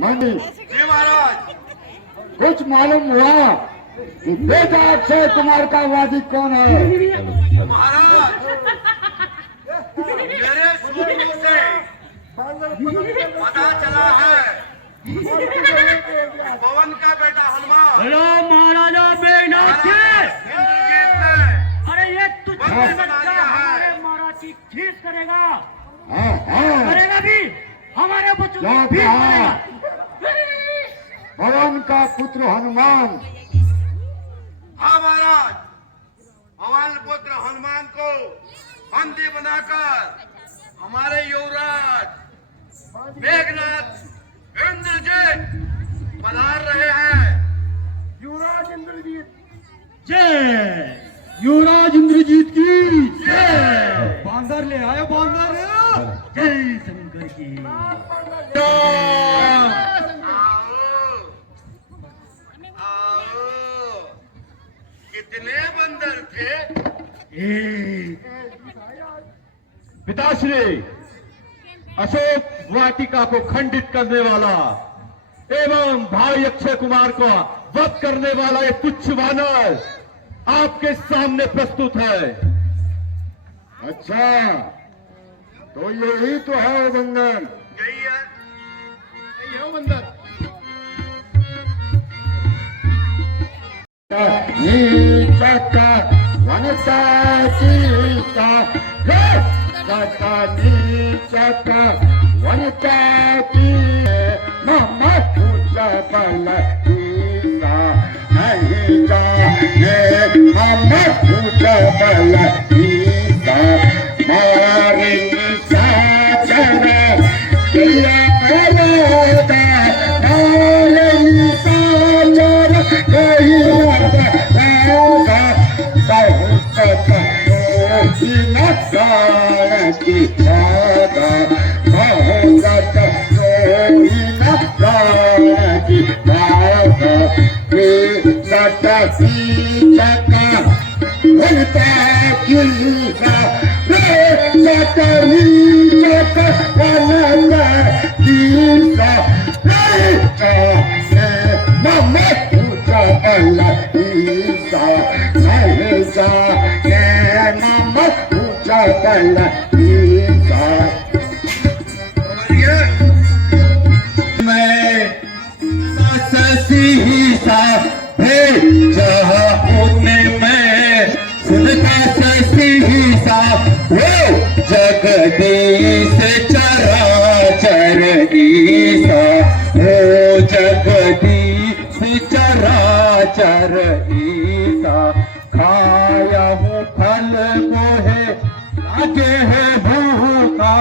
मंडी जी महाराज। कुछ मालूम हुआ कि बेटा अक्षय कुमार का वादी कौन है? महाराज मेरे सूत्रों से पता चला है पवन का बेटा हनुमान। हेलो महाराजा मेघनाथ जी। इंद्रजीत ने अरे ये तुझे बंदी बच्चा बना दिया है। हमारे महाराज की खींच करेगा, हाँ करेगा भी हमारे बच्चों क्या की खींच कहा? करेगा। पवन का पुत्र हनुमान। हाँ महाराज, पवन पुत्र हनुमान को बंदी बनाकर हमारे युवराज मेघनाथ इंद्रजीत पधार रहे हैं। युवराज इंद्रजीत जय युवराज इंद्रजीत की जय। बांदर ले आए बांदर। जय शंकर की। आओ आओ, कितने बंदर थे? पिताश्री, अशोक वाटिका को खंडित करने वाला एवं भाई अक्षय कुमार को वध करने वाला ये तुच्छ वानर आपके सामने प्रस्तुत है। अच्छा, तो यही तो है वो बंदर। यही है, यही है बंदर। नीचका वनता चीता नीचका वनता की मम पूजा बल ईसा नहीं जाने मम पूजा बल ईसा मारे साचर किया करोदा मारे साचर कहिया करोदा कहूँ सतोही न जान की दादा कहूँ सतोही न जान की दादा सती चका उनका किसा सतनी चका वनका किसा मम पूजा बल ईसा नहीं जाने मम पूजा बल ईसा। मैं सीसा है जहाँ उन्हें मैं सुनता सीसा वो जगदीश चराचर ईसा हो जगदीश चराचर ईसा खाया हूँ फल मोहे लागे है भूखा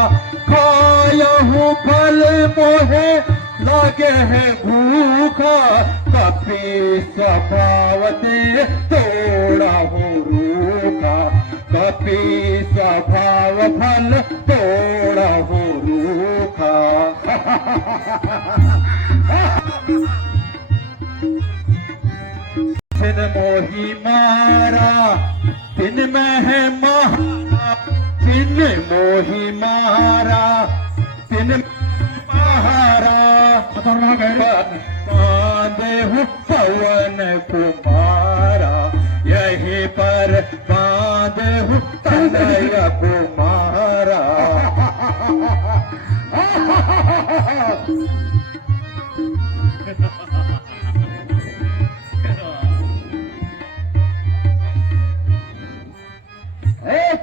खाया हूँ फल मोहे लागे है भूखा कपी स्वभाव दे तोड़ा हो रूखा कपी स्वभाव फल तोड़ा हो रूखा। दिन मोही मारा दिन में है महारा दिन मोही मारा दिन महारा बांधे हूँ पवन कुमारा यहीं पर बांधे हूँ तनय कुमारा।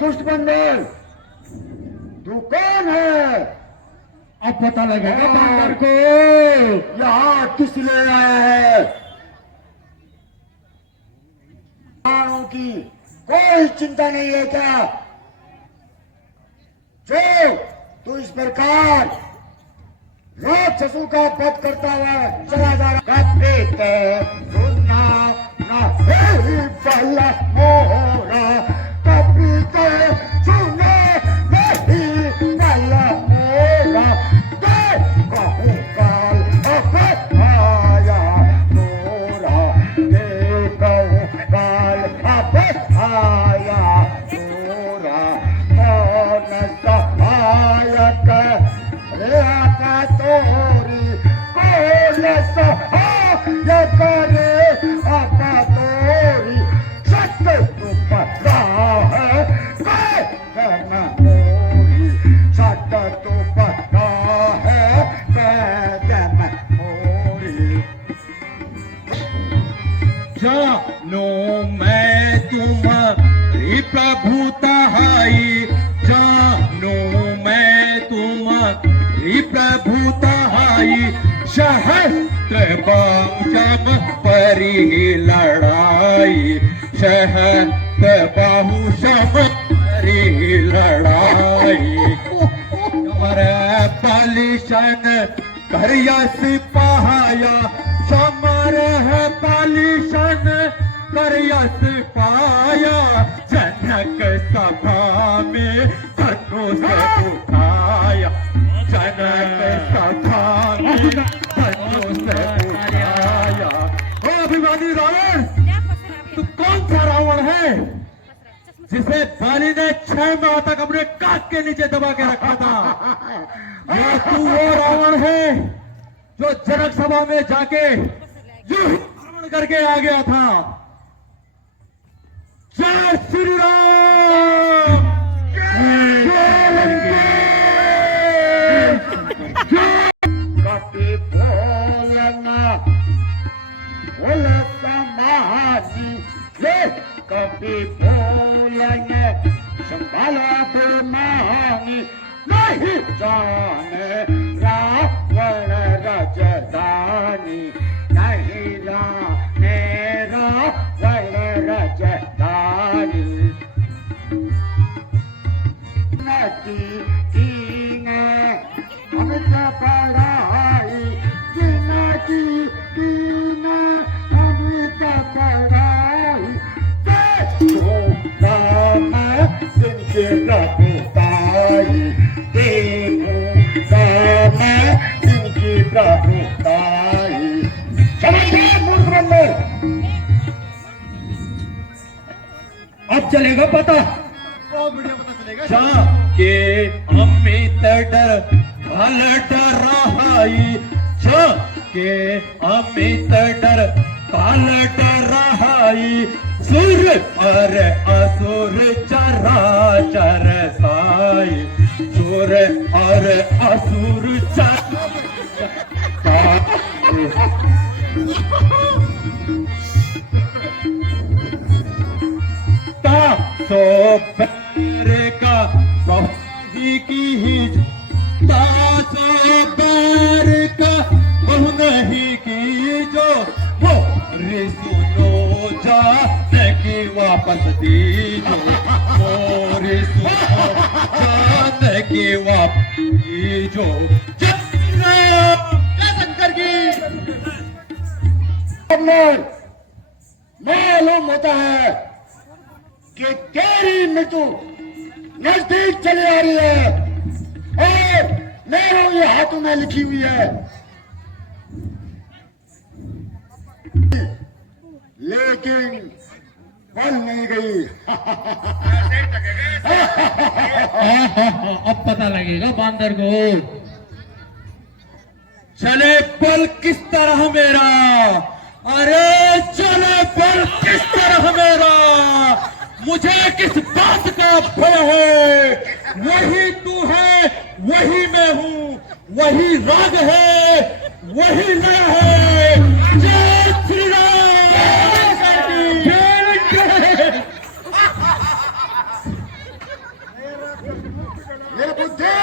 दुष्ट बंदर, तू कौन है? अब पता लगेगा बंदर को। यहाँ किस लिए आया है? प्राणों की कोई चिंता नहीं है क्या? जो तू इस प्रकार राक्षसों का वध करता हुआ चला जा रहा सुनना ना फल मोरा कभी तो सुना नहीं फल मोरा कहूँ काल अब आया मोरा कहूँ काल अब आया मोरा कौन सहायक रे आता तोरी को लड़ाई सहस्त्र बाहुशम परी लड़ाई सहस्त्र बाहुशम परी लड़ाई समर पालिशन करियस पहाया समर पालिशन करियस पाया जनक सभा में धनु से उठाया जनक सभा में धनु से उठाया। ओ अभिमानी रावण, तू कौन सा रावण है जिसे बाली ने 6 माह तक अपने काक के नीचे दबा के रखा था? या तू वो रावण है जो जनक सभा में जाके यूं ही आक्रमण करके आ गया था? जय श्री राम। कभी बोलना बोलता महाजी ये कभी बोलना संभाला तो महानी नहीं जाने रावण राजधानी नहीं जाने रावण राजधानी नदी तीन अमित पढ़ाई जिनकी तीन अमित पढ़ाई नाम जिनके प्रभुताई देखो नाम जिनकी प्रभुताई। समझिए मूर्ख बंदर, अब चलेगा पता के अमित डर भल डराई के अमित डर काल डराई सुर पर असुर चराचर साई सुर और असुर सो पैर का बहु की तासो पैर का बहु नहीं की जो वो सुनो जाने की वापस दीजो मोरे सुनो जाने की वापस दीजो। जय शंकर की। मालूम होता है कि तेरी मृत्यु नजदीक चली आ रही है और मेरे ये हाथों में लिखी हुई है, लेकिन बन नहीं गई। अब पता लगेगा बांदर को। चले बल किस तरह मेरा, अरे चले बल किस तरह मेरा, मुझे किस बात का भय है, वही तू है वही मैं हूँ, वही राग है वही लय है। जय श्री राम। मेरे बुद्धि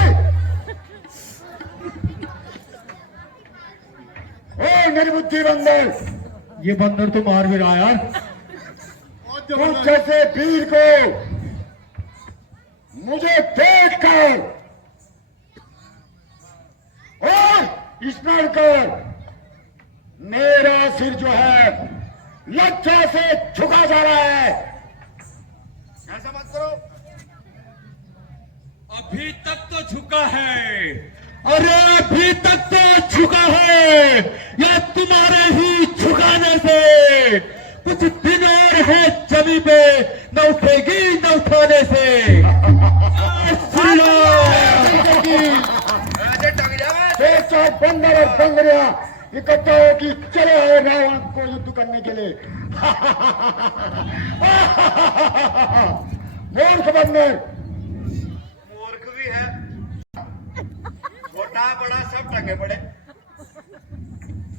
ओ मेरी बुद्धि बंदर, ये बंदर तो मार भी रहा यार। तुम जैसे वीर को मुझे देखकर और स्मरण कर मेरा सिर जो है लज्जा से झुका जा रहा है। ऐसा मत करो। अभी तक तो झुका है, अरे अभी तक तो झुका है, या तुम्हारे ही झुकाने से कुछ दिन और है जमी पे, न उठेगी न उठाने से। बंदर और बंदरिया इकट्ठा होगी, चले आए रावण को युद्ध करने के लिए। मूर्ख बंदर, मूर्ख भी है, छोटा बड़ा सब टंगे पड़े।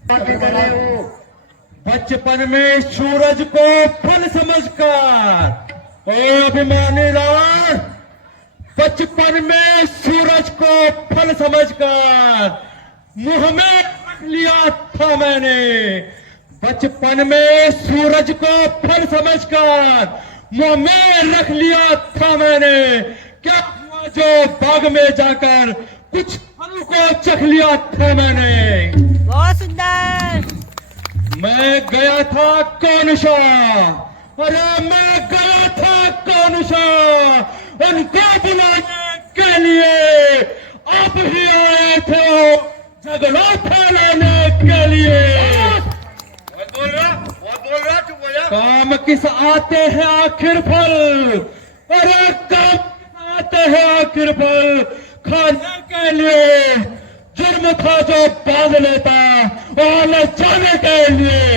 बातें कर रहे हो। बचपन में सूरज को फल समझकर, ओ अभिमानी रावण, बचपन में सूरज को फल समझकर मुंह में रख लिया था मैंने। बचपन में सूरज को फल समझकर मुंह में रख लिया था मैंने। क्या हुआ जो बाग में जाकर कुछ फल को चख लिया था मैंने। बहुत सुंदर। मैं गया था कौन सा, अरे मैं गया था कौन सा उनको बुलाने के लिए। आप ही आए थे झगड़ा फैलाने के लिए। बहुत बोल रहा चुप हो जा। काम किस आते हैं आखिर फल, अरे काम किस आते हैं आखिर फल। खाने के लिए जुर्म था जो बांध लेता और ले जाने के लिए।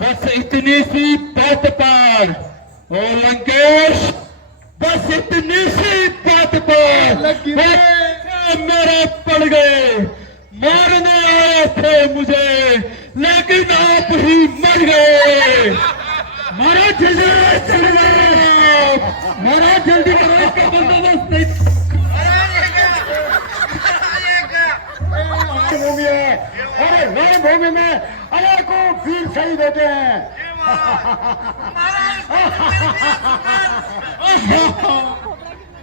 बस इतनी सी बात पर ओ लंकेश, बस इतनी सी बात पर मेरे पड़ गए। मारने आए थे मुझे लेकिन आप ही मर गए। मारा जल्दी चले गए, मारा जल्दी करो, इसका बंदोबस्त नहीं। भूमि है और रण भूमि में अनेकों वीर शहीद होते हैं।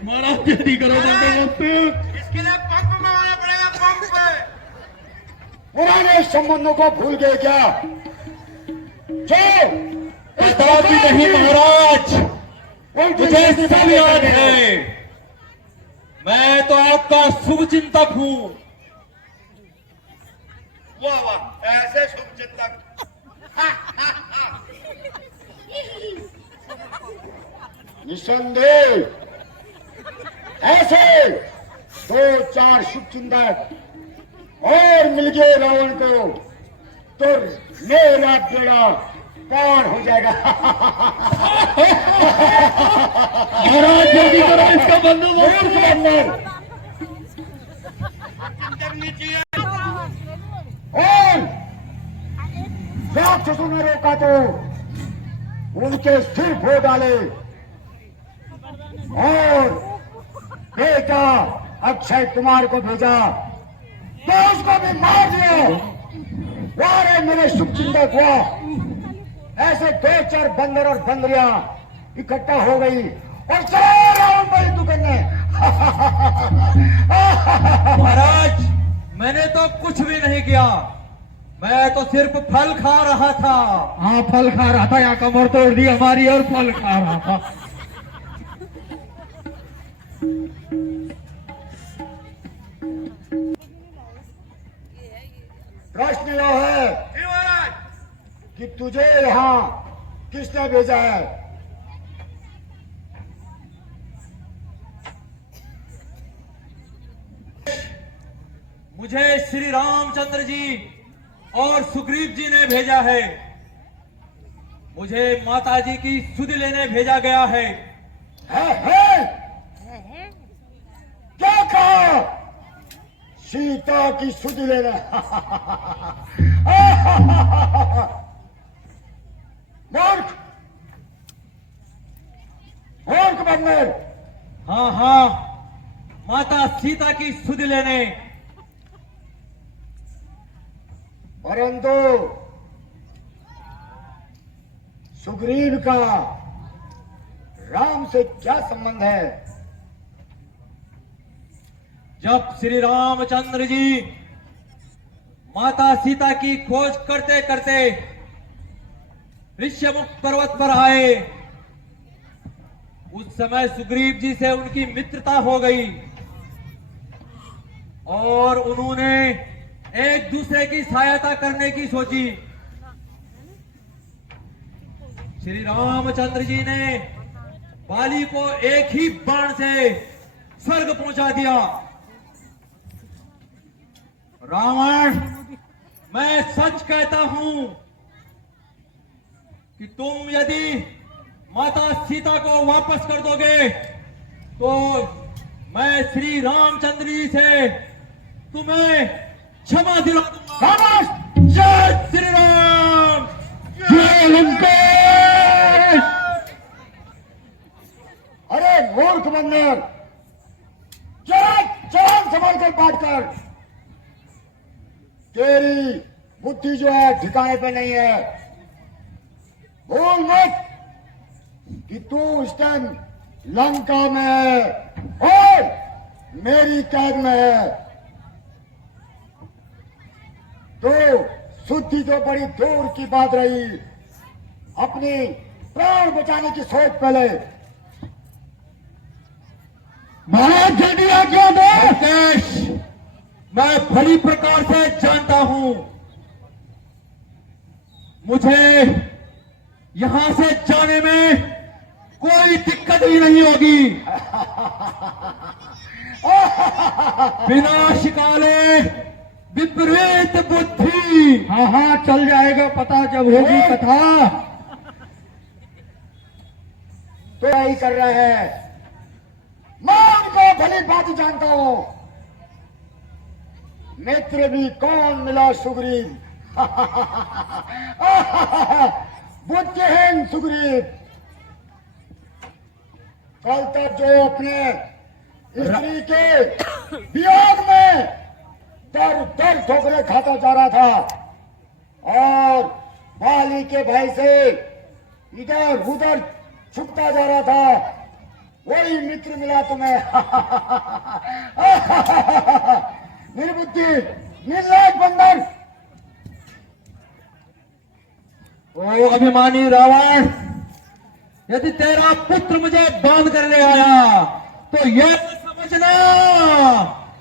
मारा जल्दी करो बंदोबस्त। इसके लिए पंप मंगाना पड़ेगा, पंप पे। पुराने संबंधों को भूल गए क्या? जो पता भी नहीं महाराज, मुझे सब याद है। मैं तो आपका शुभ चिंतक हूँ। वाह वाह, ऐसे शुभ चिंतक। निसंदेह ऐसे 2-4 शुभ चिंतक और मिल गए रावण को तो मेरा बेड़ा पार हो जाएगा। महाराज जल्दी करो, इसका बंदोबस्त। चिंतक नीचे और राक्षसों ने रोका तो उनके सिर फो डाले और बेटा अक्षय कुमार को भेजा तो उसको भी मार दिया। वारे मेरे शुभ चिंतक हुआ। ऐसे 2-4 बंदर और बंदरियां इकट्ठा हो गई और चले रावण पर युद्ध करने। महाराज मैंने तो कुछ भी नहीं किया, मैं तो सिर्फ फल खा रहा था। हाँ फल खा रहा था, यहाँ कमर तोड़ दी हमारी और फल खा रहा था। प्रश्न यह है जी महाराज। कि तुझे यहाँ किसने भेजा है? मुझे श्री रामचंद्र जी और सुग्रीव जी ने भेजा है। मुझे माता जी की सुध लेने भेजा गया है। है? क्या कहा? सीता की सुध लेना। मूर्ख, मूर्ख बंदर। हाँ हाँ, माता सीता की सुध लेने। परंतु सुग्रीव का राम से क्या संबंध है? जब श्री रामचंद्र जी माता सीता की खोज करते करते ऋष्यमुख पर्वत पर आए, उस समय सुग्रीव जी से उनकी मित्रता हो गई और उन्होंने एक दूसरे की सहायता करने की सोची। श्री रामचंद्र जी ने बाली को एक ही बाण से स्वर्ग पहुंचा दिया। रावण, मैं सच कहता हूं कि तुम यदि माता सीता को वापस कर दोगे तो मैं श्री रामचंद्र जी से तुम्हें क्षमा दिला दूंगा। खामोश! जय श्री राम। जय लंकेश! अरे मूर्ख बंदर, जान संभाल कर बात कर। तेरी बुद्धि जो है ठिकाने पे नहीं है। भूल मत कि तू इस टाइम लंका में है और मेरी कैद में है। तो शुद्धि तो बड़ी दूर की बात रही, अपनी प्राण बचाने की सोच पहले। महाराज जल्दी आज्ञा दो। मुकेश, मैं बड़ी प्रकार से जानता हूं, मुझे यहां से जाने में कोई दिक्कत ही नहीं होगी। विनाश काले विपरीत बुद्धि। हाँ हाँ, चल जाएगा पता जब होगी कथा। तो यही कर रहा है। मैं उनको भली भांति जानता हूं। मित्र भी कौन मिला सुग्रीव। बुद्धिहीन सुग्रीव। कल तक जो अपने स्त्री के वियोग में दर दर ठोकरे खाता जा रहा था और बाली के भय से इधर उधर छुपता जा रहा था, वही मित्र मिला तुम्हें। निर्बुद्धि, निर्लज बंदर। ओ अभिमानी रावण, यदि तेरा पुत्र मुझे बांध कर ले आया तो यह समझना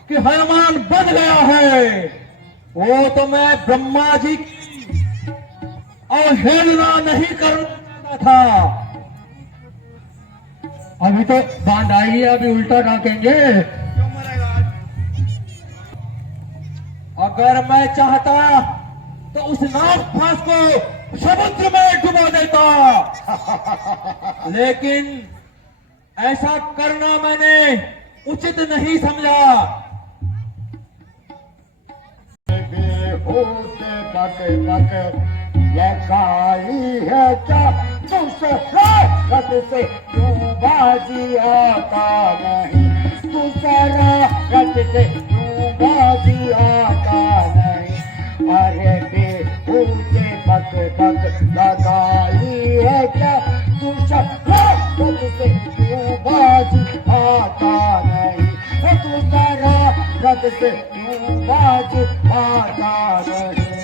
कि हनुमान बन गया है। वो तो मैं ब्रह्मा जी की अवहेलना नहीं करना था। अभी तो बांध आई है, अभी उल्टा डाकेंगे। क्यों मरेगा? अगर मैं चाहता तो उस नागफास को समुद्र में डुबा देता, लेकिन ऐसा करना मैंने उचित नहीं समझा। होते बक बक लगाई है क्या दूसरा रथ से क्यों बाजी आता नहीं। दूसरा रथ से क्यों बाजी आता नहीं। अरे बेहूते बक बक लगाई है क्या दूसरा रथ से क्यों बाजी आता नहीं। दूसरा रथ से क्यों बाजी आता नहीं।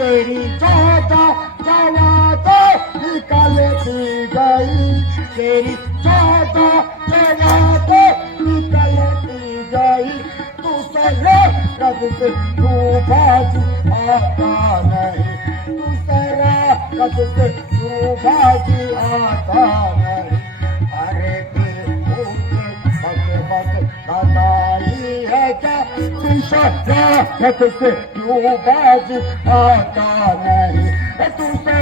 तेरी ज्यादा जवादा निकलती गई। तेरी ज्यादा जवादा निकलती गई। दूसरे रथ से तू बाजी आता नहीं। दूसरा रथ से तू बाजी आता नहीं। अरे बक बक बताई है क्या दूसरा रथ से क्यों बाजी आता नहीं। दूसरे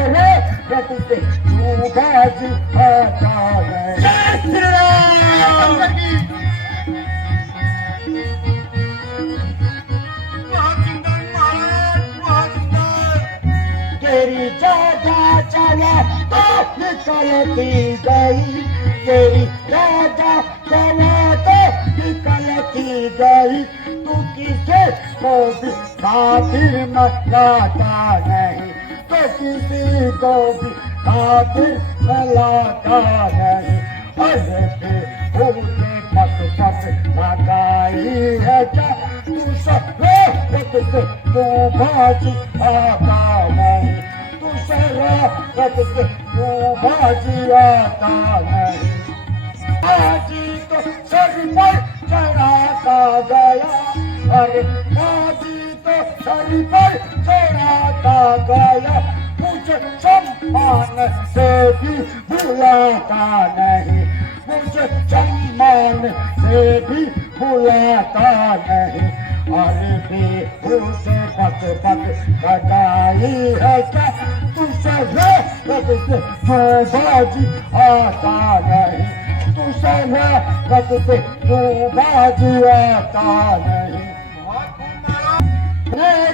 रथ से क्यों बाजी आता नहीं। बहुत सुंदर महाराज, बहुत सुंदर। तेरी ज्यादा चला तो निकलती गई। तेरी ज्यादा चला तो निकलती गई। तू किसे को भी खातिर मिलाता नहीं। तो किसी को भी खातिर मिलाता नहीं। अरे बेहूते पक पक लगाई है क्या दूसरे रथ से क्यों बाजी आता नहीं। दूसरा रथ से क्यों बाजी आता नहीं। बाजी तो सर पर चढ़ाता गया। अरे बाजी तो सर पर चढ़ाता गया। मुझे सम्मान से भी भुलाता नहीं। मुझे सम्मान से भी भुलाता नहीं। अरे बेहूते बक बक लगाई है क्या दूसरे रथ से क्यों बाजी आता नहीं। दूसरे रथ से क्यों बाजी आता नहीं। बहुत खूब मारा।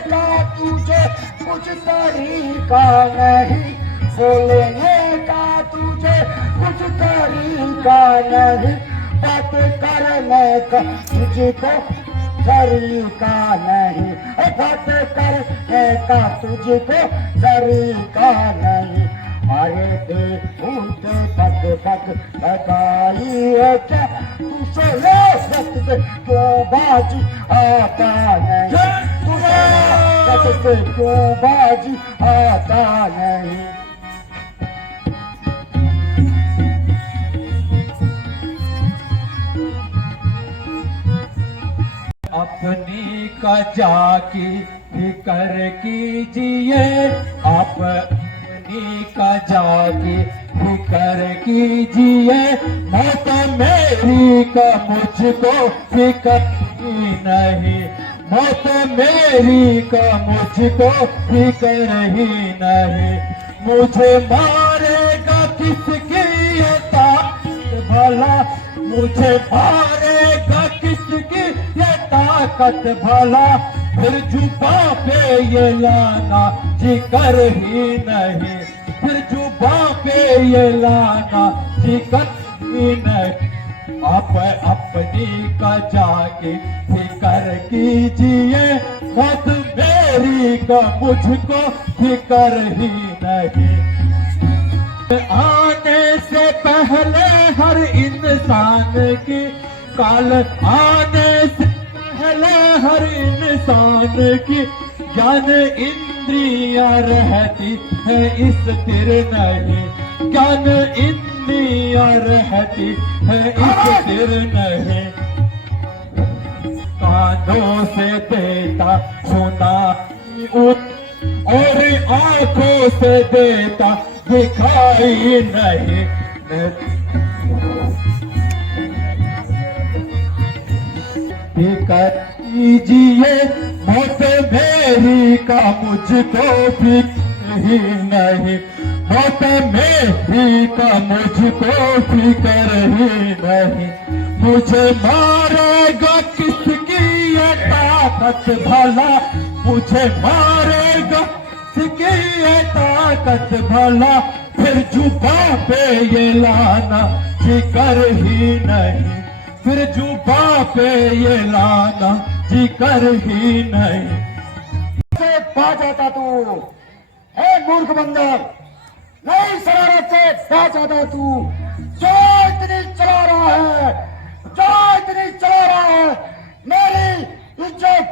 का तुझे कुछ तरीका नहीं। बोलने का तुझे का नहीं, बात करने का तुझको सरीका नहीं, बात करने का तुझको सरीका नहीं। अरे देखूते पग पग लगाई है क्या, तुझे ले सकते क्यों बाजी आता नहीं, तुझे सकते क्यों बाजी आता नहीं। अपनी का जाकी फिकर कीजिए, अपनी का जाकी फिकर कीजिए, मौत मेरी का मुझको फिकर ही नहीं, मौत मेरी का मुझको फिकर ही नहीं। मुझे मारेगा किसकी ये ताकत भला, मुझे मारेगा किसकी ये ताकत भला, फिर जुबा पे ये लाना जिक्र ही नहीं, फिर जुबा पे ये लाना जिक्र ही नहीं। आप अपनी का जाके फिकर कीजिए, मौत मेरी का मुझको फिकर ही नहीं। आने से पहले हर इंसान की, काल आने से पहले हर इंसान की ज्ञान इंद्रियां रहती है स्थिर नहीं, ज्ञान इंद्रियां रहती है स्थिर नहीं। कानों से देता सुना और आंखों से देता दिखाई नहीं। फिकर कीजिए, मौत मेरी का मुझको फिक्र ही नहीं, मौत मेरी का मुझको फिक्र ही नहीं। मुझे मारेगा किसकी ये ताकत भला, मुझे मारेगा किसकी ये ताकत भला, फिर जुबा पे ये लाना जिक्र ही नहीं, फिर जुबा पे ये लाना जिक्र ही नहीं। से बाज आता तू, हे मूर्ख बंदर, नई शरारत से बाज आता तू, जो इतनी चला रहा है, जो इतनी चला रहा है मेरी इज्जत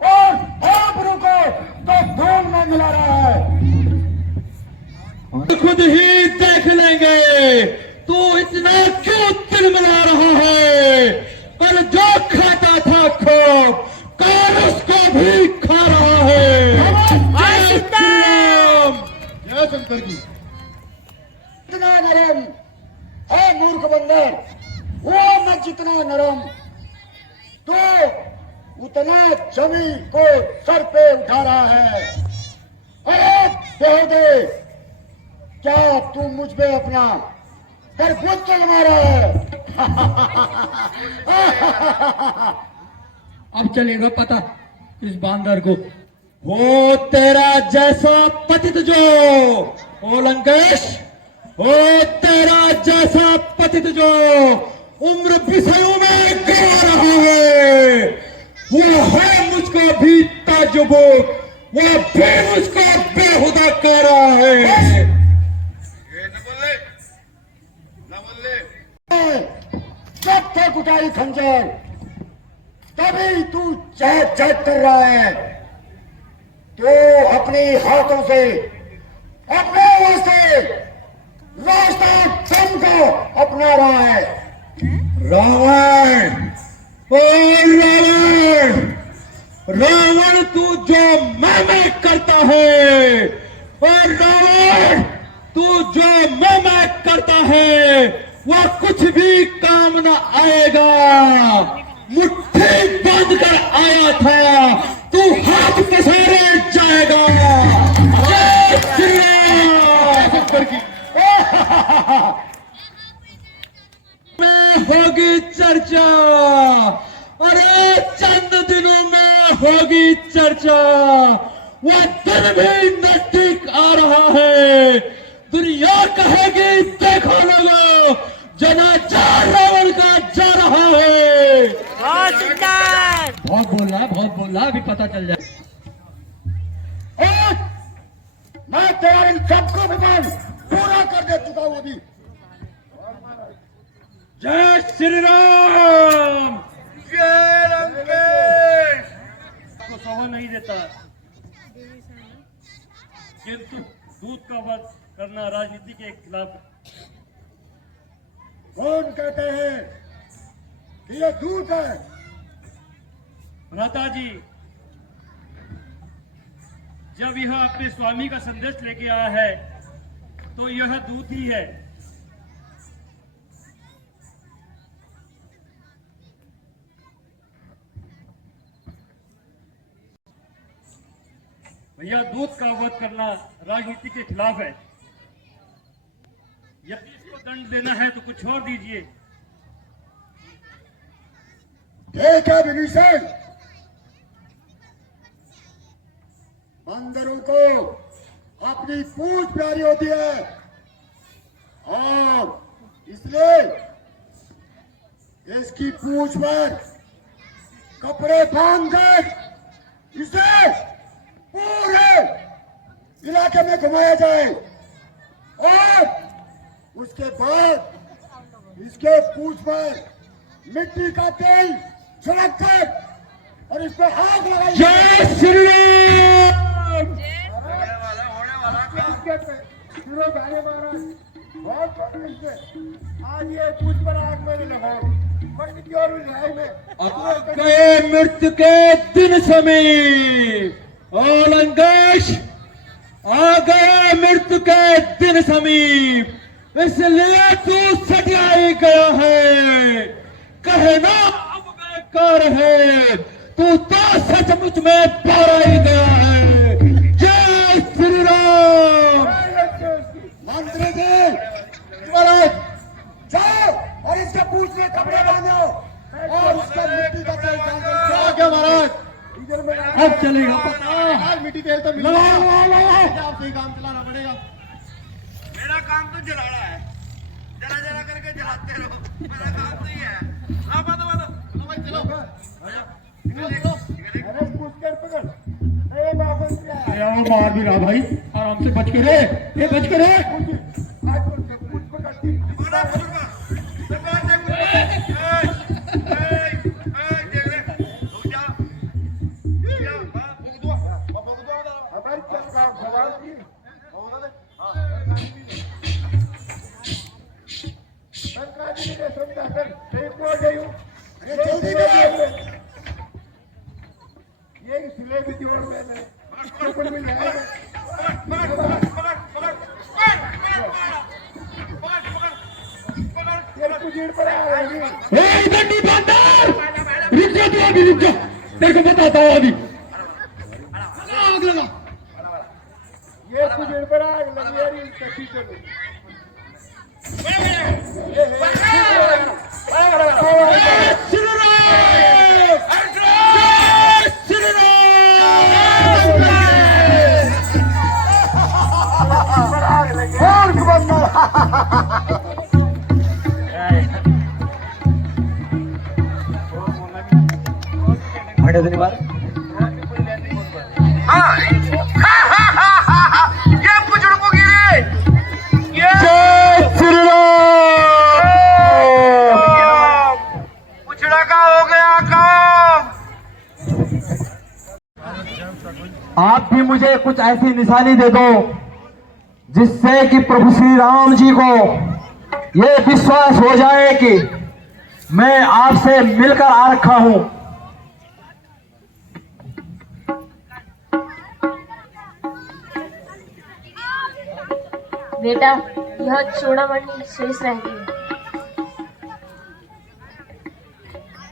और आबरू को तो धूल में मिला रहा है। खुद ही देख लेंगे तू इतना क्यों तिलमिला रहा है, पर जो खाता था खूब कौन उसको भी खा रहा है। जय श्री राम। जय शंकर जी। इतना नरम है मूर्ख बंदर, वो मैं जितना नरम, तो उतना जमीन को सर पे उठा रहा है। अरे बेहुदे, क्या तू मुझ पे अपना तरबूज चल मारा है? अब चलेगा पता इस बांदर को। वो तेरा जैसा पतित जो, ओ लंकेश, ओ तेरा जैसा पतित जो उम्र विषयों में गा रहा है, वो है मुझको भी ताजुब, वो भी मुझको बेहुदा कह रहा है। ये न बोले, न बोले। जब तक उठाई खंजर तभी तू चहक चहक कर रहा है, तो अपने हाथों से अपने वास्ते रास्ता कम को अपना रहा है। रावण, ओ रावण, रावण तू जो मैं करता है, और रावण तू जो मैं करता है वह कुछ भी काम न आएगा। मुट्ठी बांध कर आया था, तू हाथ पसारे जाएगा। जय श्री राम। में होगी चर्चा, अरे चंद दिनों में होगी चर्चा, वह दिन भी नजदीक आ रहा है। दुनिया कहेगी देखो लोगों, जनाचार रावण का जा रहा है। बहुत सुंदर। बहुत बोल रहा अभी पता चल जाए। और मैं तेरा इन सबको विमान पूरा कर दे चुका हूं अभी। जय श्री राम। जय लंकेश। को शोभा नहीं देता, किंतु दूध का वध करना राजनीति के खिलाफ है। कौन कहते हैं कि ये दूत है? भ्राता जी, जब यह अपने स्वामी का संदेश लेके आया है तो यह दूत ही है। भैया, दूत का वध करना राजनीति के खिलाफ है। यदि इसको दंड देना है तो कुछ और दीजिए। ठीक है विभीषण, बंदरों को अपनी पूंछ प्यारी होती है और इसलिए इसकी पूंछ पर कपड़े बांधकर इसे पूरे इलाके में घुमाया जाए और उसके बाद इसके पूंछ पर मिट्टी का तेल छिड़क कर और इस पर आग लगाई जाए। जय श्री राम। आज ये पूछ पर आग मैंने लगाई पंडित और लड़ाई में आ गए मृत्यु के दिन समीप। ओ लंकेश, आ गए मृत्यु के दिन समीप, इसलिए तू सजाई गया है। कहना अब बेकार है, तू तो सचमुच में पारा ही गया है। जय श्री राम। मंत्री जी महाराज, जाओ और इसके पूछ में कपड़े बांधो और उसका मिट्टी का तेल डाल क्या महाराज, इधर में अब चलेगा आज मिट्टी तेल तो मिला, आपसे ही काम चलाना पड़ेगा। मेरा काम तो जलाना है, जला जला करके जलाते रहो, मेरा काम तो ही है। हाँ, बातो भाई चलो, अरे पूछ कर पकड़। अरे बाबा अरे आओ, मार भी रहा भाई, आराम से बच के रे, ये बच के रे। आज पूछ पकड़ती बड़ा फुटबॉल, सरकार से पूछ, देख ले, रुक जा, हमारी सरकार भगवान की सरकार जी ने समझा कर टेप हो गई हूँ। अरे जल्दी कर, ये इसलिए भी जोड़ मैंने कुछ भी नहीं ये कुछ पर आ रही है। ए डंडी बंदर, रुक जा तू, अभी रुक जा, तेरे को बताता हूँ अभी। आग लगा। ये कुछ पर आग लगी है री कच्ची चलो। जय श्री राम। जय श्री राम। और बंदा ये बुजुर्गों की रे, ये जय श्री राम। पुछड़ा का हो गया काम। आप भी मुझे कुछ ऐसी निशानी दे दो जिससे कि प्रभु श्री राम जी को ये विश्वास हो जाए कि मैं आपसे मिलकर आ रखा हूं। बेटा, यह चूड़ामणि शेष रह गई है,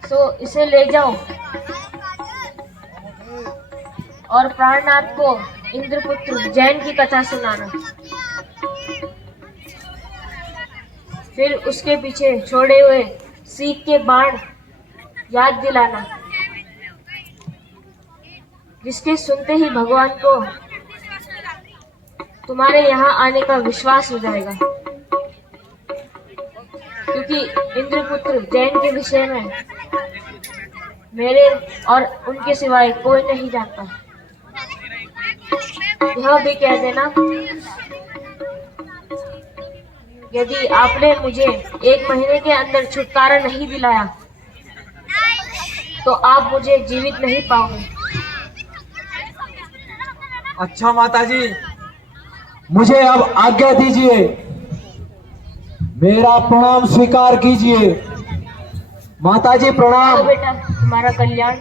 तो इसे ले जाओ और प्राणनाथ को इंद्रपुत्र जैन की कथा सुनाना। फिर उसके पीछे छोड़े हुए सीख के बाण याद दिलाना, जिसके सुनते ही भगवान को तुम्हारे यहाँ आने का विश्वास हो जाएगा। क्योंकि क्योंकि इंद्रपुत्र जैन के विषय में मेरे और उनके सिवाय कोई नहीं जानता। यह भी कह देना, यदि आपने मुझे 1 महीने के अंदर छुटकारा नहीं दिलाया तो आप मुझे जीवित नहीं पाओगे। अच्छा माताजी, मुझे अब आज्ञा दीजिए, मेरा प्रणाम स्वीकार कीजिए। माताजी तो प्रणाम। बेटा, तुम्हारा कल्याण।